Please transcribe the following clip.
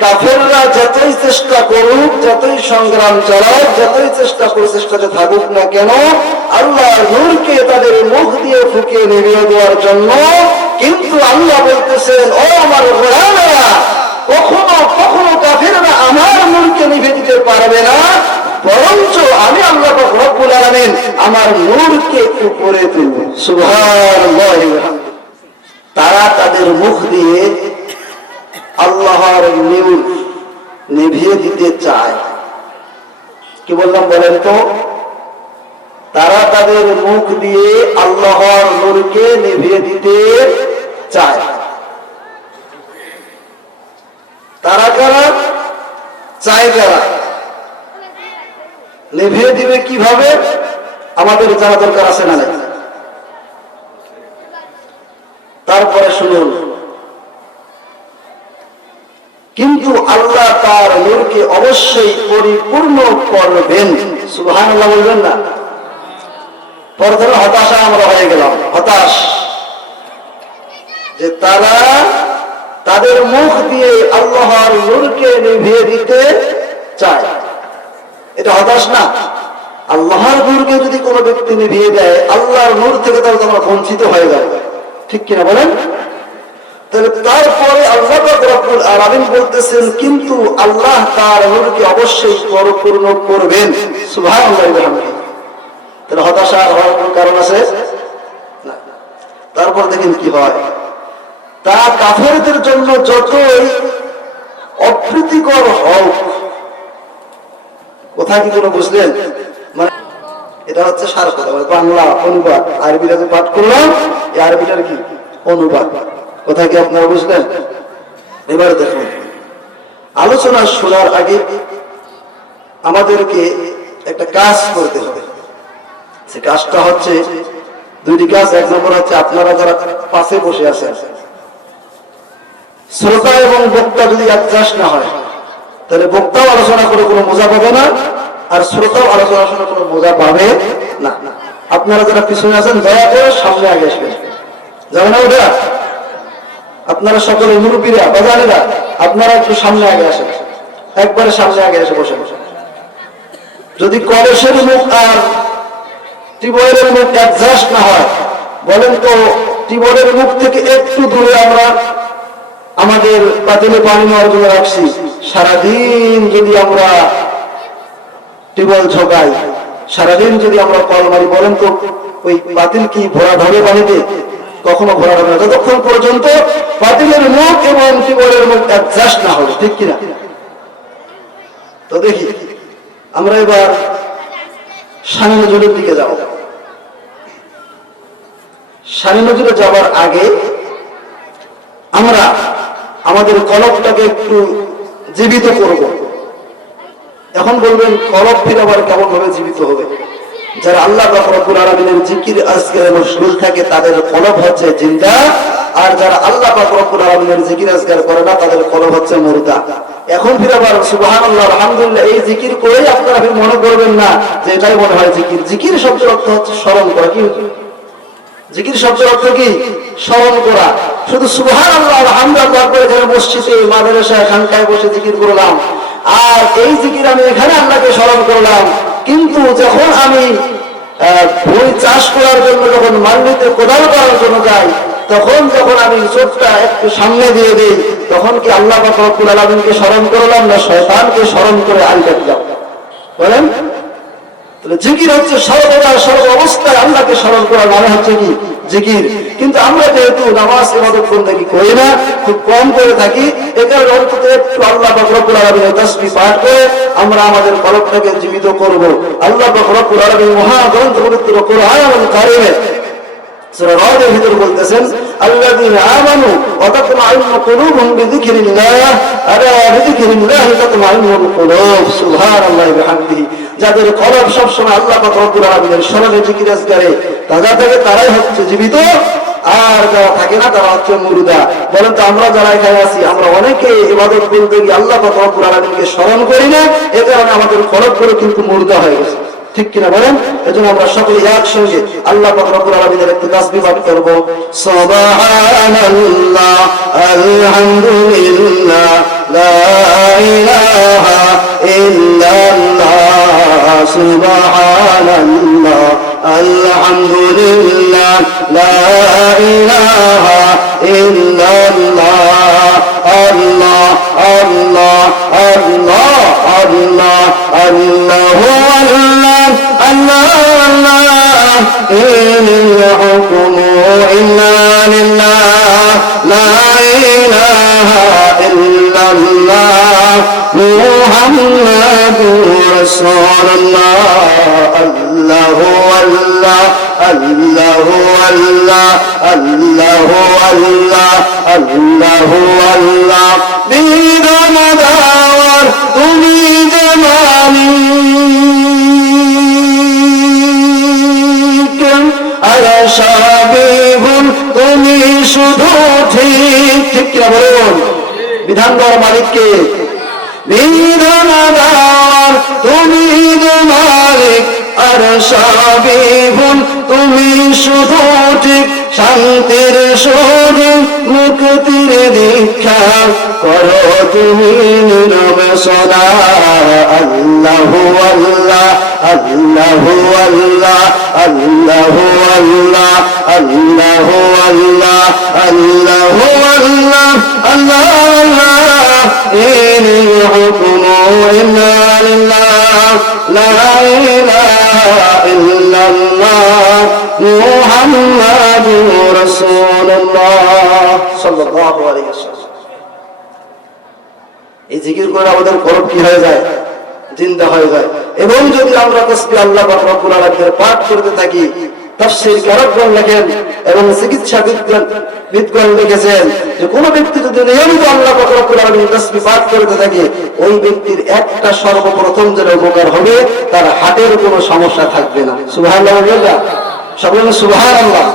কাফেররা যতই চেষ্টা করুক, যতই সংগ্রাম চালাক, যতই চেষ্টা প্রচেষ্টাতে থাকুক না কেন, আল্লাহর নূরকে তাদের মুখ দিয়ে ফুঁকিয়ে নিভিয়ে দেওয়ার জন্য, কিন্তু আল্লাহ বলতেছেন, ও আমার গোলামেরা, কখনো কখনো কাফেররা আমার নূরকে নিভে দিতে পারবে না, বরঞ্চ আমি আল্লাহ রব্বুল আলামিন আমার নূরকে উপরে তুলব। সুবহানাল্লাহি ওয়া বিহামদিহি। তারা তাদের মুখ দিয়ে আল্লাহর নূর নিভিয়ে দিতে চায়। কি বললাম বলেন তো? তারা তাদের মুখ দিয়ে আল্লাহর নূরকে নিভিয়ে দিতে চায়। তারা কারা? চায় যারা। নিভিয়ে দিবে কিভাবে আমাদের জানা দরকার আছে না নাই? তারপরে শুনুন, কিন্তু আল্লাহ তার নূরকে অবশ্যই পরিপূর্ণ করবেন। সুবহানাল্লাহ বলবেন না? প্রথমে হতাশা আমরা হয়ে গেলাম, হতাশ যে তারা তাদের মুখ দিয়ে আল্লাহর নূরকে নিভিয়ে দিতে চায়। এটা হতাশ না? আল্লাহর নূরকে যদি কোনো ব্যক্তি নিভিয়ে দেয়, আল্লাহর নূর থেকে তাহলে তোমরা বঞ্চিত হয়ে যাবে, ঠিক কিনা বলেন? তাহলে তারপরে আল্লাহ রাব্বুল আলামিন বলতেছেন, কিন্তু আল্লাহ তার নূরকে অবশ্যই পরিপূর্ণ করবেন। সুবহানাল্লাহি ওয়া বিহামদিহি। তাহলে হতাশা হওয়ার কোনো কারণ আছে না। তারপর দেখেন কি হয়, তা কাফেরদের জন্য যতই অপ্রীতিকর হোক। কথা কি কোনো বুঝলেন? মানে এটা হচ্ছে সার কথা, বাংলা অনুবাদ, আরবিটা যে পাঠ করলাম, এই আরবিটার কি অনুবাদ। কথা কি আপনারা বুঝলেন? এবার দেখুন, আলোচনা শোনার আগে আমাদেরকে একটা কাজ করতে হবে। সে কাজটা হচ্ছে দুইটি কাজ। এক নম্বর হচ্ছে, আপনারা যারা পাশে বসে আছেন, শ্রোতা এবং বক্তা যদি অ্যাডজাস্ট না হয়, তাহলে বক্তাও আলোচনা করে কোনো মজা পাবে না, আর শ্রোতাও আলোচনা শুনে কোনো মজা পাবে না। আপনারা যারা পিছনে আছেন, দয়া করে সামনে আগে আসবেন। যাবে না ওটা? আপনারা সকলে মুরব্বীরা, বাজানেরা, আপনারা একটু সামনে আগে আসেন, একবারে সামনে আগে এসে বসে বসে। যদি কলসের মুখ আর টিউবওয়েলের মুখ অ্যাডজাস্ট না হয়, বলেন তো টিউবওয়েলের মুখ থেকে একটু দূরে আমরা আমাদের পাতিলে পানি নেওয়ার জন্য রাখছি, সারাদিন যদি আমরা টিউবওয়েল ঝোঁকাই, সারাদিন যদি আমরা কল মারি, বলেন তো ওই পাতিল কি ভরা ধরে পানিতে? কখনো ভরা ধরে না, যতক্ষণ পর্যন্ত পাতিলের মুখ এবং টিউবওয়েলের মুখ অ্যাডজাস্ট না হবে, ঠিক কিনা? তো দেখি আমরা এবার শানে নজরুলের দিকে যাব। শানে নজরুলে যাবার আগে আমরা আমাদের কলবটাকে একটু জীবিত করব। এখন বলবেন, কলব ফির আবার কেমন ভাবে জীবিত হবে? যারা আল্লাহ রাব্বুল আলামিনের জিকির আজকারে মশগুল থাকে, তাদের কলব হচ্ছে জিন্দা, আর যারা আল্লাহ রাব্বুল আলামিনের জিকির আজকার করে না, তাদের কলব হচ্ছে মুর্দা। এখন ফির আবার সুবহানাল্লাহ, আলহামদুলিল্লাহ, এই জিকির করেই আপনারা ফির মনে করবেন না যে এটাই মনে হয় জিকির। জিকির শব্দের অর্থ হচ্ছে স্মরণ করা। কি জিকির শব্দের অর্থ? কি স্মরণ করা। শুধু সুবহানাল্লাহ আলহামদুলিল্লাহ করে যারা মসজিদে, মাদ্রাসায়, খানকায় বসে জিকির করলাম, আর এই জিকির আমি এখানে আল্লাহকে স্মরণ করলাম, কিন্তু যখন আমি ভুঁই চাষ করার জন্য, যখন মান্ডিতে কোদাল করার জন্য যাই, তখন যখন আমি চোখটা একটু সামনে দিয়ে দিই, তখন কি আল্লাহ রাব্বুল আলামিনকে স্মরণ করলাম না শয়তানকে স্মরণ করে আল কাটলাম? বলেন। তাহলে জিকির হচ্ছে সর্বদা সর্ব অবস্থায় আল্লাহকে স্মরণ করার নামে হচ্ছে কি জিকির। কিন্তু আমরা যেহেতু নামাজ ইবাদত বন্দেগী করি না, খুব কম করে থাকি, এ কারণে অন্তত একটু আল্লাহ রাব্বুল আলামিনের তাসবিহ পাঠ করে আমরা আমাদের কলবটাকে জীবিত করব। আল্লাহ রাব্বুল আলামিন মহাগ্রন্থ পবিত্র কোরআনুল কারীমে সূরা রাদের ভিতর বলতেছেন, আল্লাযীনা আমানু ওয়া তাতমাইন্নু কুলুবুহুম বিযিকরিল্লাহ, আলা বিযিকরিল্লাহি তাতমাইন্নুল কুলুব। সুবহানাল্লাহি ওয়া বিহামদিহি। যাদের কলব সবসময় আল্লাহ রাব্বুল আলামিনের স্মরণে, জিকির আজকারে তাজা থাকে, তারাই হচ্ছে জীবিত, আর যারা থাকে না তারা হচ্ছে মুর্দা। বলেন তো আমরা যারা এখানে আছি, আমরা অনেকে ইবাদত বলতে গিয়ে আল্লাহ রাব্বুল আলামিনকে স্মরণ করি না, এ কারণে আমাদের কলবগুলো কিন্তু মুর্দা হয়ে গেছে, ঠিক কিনা বলেন? এজন্য আমরা সকলে একসঙ্গে আল্লাহ রাব্বুল আলামিনের একটু তাসবিহ পাঠ করব। সুবহানাল্লাহ, আলহামদুলিল্লাহ, লা ইল্লাল্লাহ মুহাম্মাদুর রাসূলুল্লাহ আল্লাহু আল্লাহ আল্লাহু আল্লাহ আল্লাহু আল্লাহ আল্লাহু আল্লাহ বিধান দেওয়ার তুমি যে মালিক আরশাবিহুল তুমি শুধু ঠিক ঠিক কিনা বলুন বিধান দেওয়ার মালিককে বিধান দেওয়ার তুমি যে মালিক আরশাবিহুল তুমি শুধু ঠিক শান্তির সহিত মুক্তির দীক্ষা করো তুমি নীরবে সদা আল্লাহু আল্লাহ আল্লাহু আল্লাহ আল্লাহু আল্লাহ আল্লাহু আল্লাহ আল্লাহু আল্লাহ আল্লাহ ইনিল হুকমু ইল্লা লিল্লাহ লা ইলাহা ইল্লাল্লাহ মুহাম্মাদুর রাসূলুল্লাহ সাল্লাল্লাহু আলাইহি ওয়াসাল্লাম। এই জিকির করে আমাদের কলব কি হয়ে যায় জিন্দা হয়ে যায়। এবং যদি আমরা তাসবিহ আল্লাহ পাক রব্বুল আলামিনের পাঠ করতে থাকি, তাফসীর কারকগণ লেখেন এবং চিকিৎসা বিদগণ লিখেছেন যে কোন ব্যক্তি যদি নিয়মিত আল্লাহ পাক রব্বুল আলামিনের তাসবিহ পাঠ করতে থাকে ওই ব্যক্তির একটা সর্বপ্রথম যেটা উপকার হবে তার হার্টের কোনো সমস্যা থাকবে না। সুবহানাল্লাহ, সকলে সুবহানাল্লাহ।